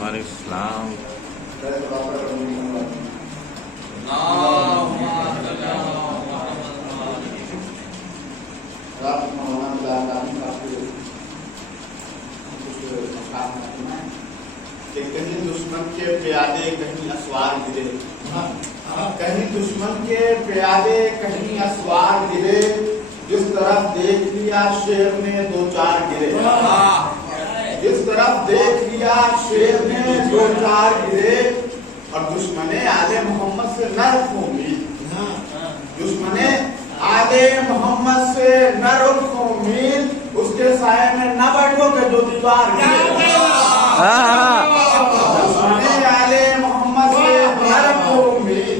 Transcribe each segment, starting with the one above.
وعلیکم السلام. کہیں دشمن کے پیادے کہیں اسوار گرے، کہیں دشمن کے پیادے کہیں اسوار گرے، جس طرف دیکھ لیا شیر نے دو چار گرے، جس طرف دیکھ لیا شیر نے دو چار گرے، اور دشمن آل محمد سے نہ رکھو امید، دشمن آل محمد سے نہ رکھو امید، اس کے سائے میں نہ بیٹھو کہ جو دیوار گرے، دشمن آل محمد سے نہ رکھو امید،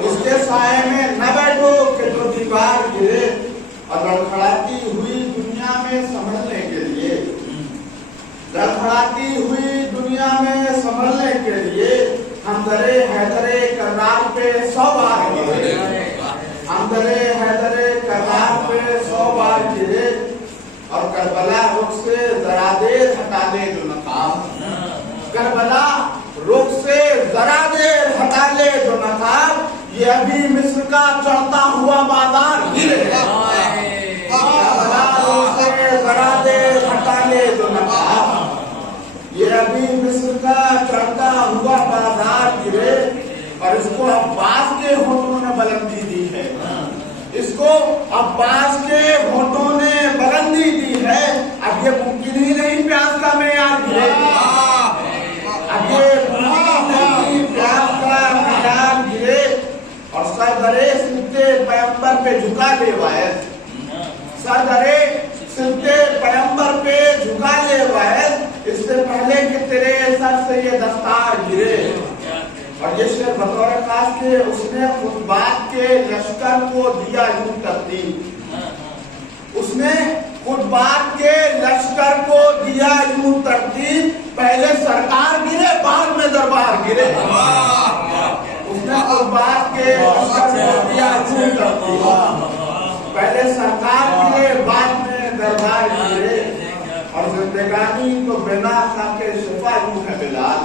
اس کے سائے میں نہ بیٹھو کہ جو دیوار گرے، اور لڑکھڑاتی ہوئی دنیا میں سنبھلنے کے لیے، لڑکھڑاتی ہوئی دنیا میں سنبھلنے کے لیے ہم درے حیدرے کرار پہ 100 بار گرے، ہم درے حیدرے کرار پہ 100 بار گرے، اور کربلا رخ سے ذرا دیر ہٹا لے جو نقاب، کربلا رخ سے ذرا دیر ہٹا لے جو نقاب، یہ ابھی مصر کا چڑھتا ہوا بازار گرے، کربلا رخ سے ذرا دیر ہٹا لے جو نقاب، یہ ابھی مصر کا چڑھتا ہوا بازار گرے، اور اس کو عباس کے ہونٹوں نے بلندی دی ہے، اس کو عباس کے ہونٹوں نے بلندی دی ہے، اب یہ ممکن ہی نہیں پیاس کا معیار گرے، اب یہ ممکن نہیں پیاس کا معیار گرے، اور سردرے سمتے پیغمبر پہ جھکا لے وائز، سردرے سمتے پیغمبر پہ جھکا لے وائز، اس سے پہلے کہ تیرے سر سے یہ دستار گرے، اور یہ شعر بطور خاص کے اس نے خطبات کے لشکر کو دیا یوں ترتیب، اس نے خطبات کے لشکر کو دیا یوں ترتیب، پہلے سرکار گرے بعد میں دربار گرے، اس نے خطبات کے لشکر کو دیا یوں ترتیب، پہلے سرکار گرے بعد میں دربار گرے، اور زندگانی تو بنا خاک شفا یوں ہے بلال،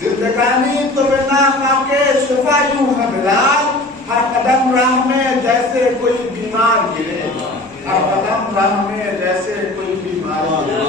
زندگانی تو بنا خاک شفا یوں ہے بلال، ہر قدم راہ میں جیسے کوئی بیمار گرے، ہر قدم راہ میں جیسے کوئی بیمار گرے،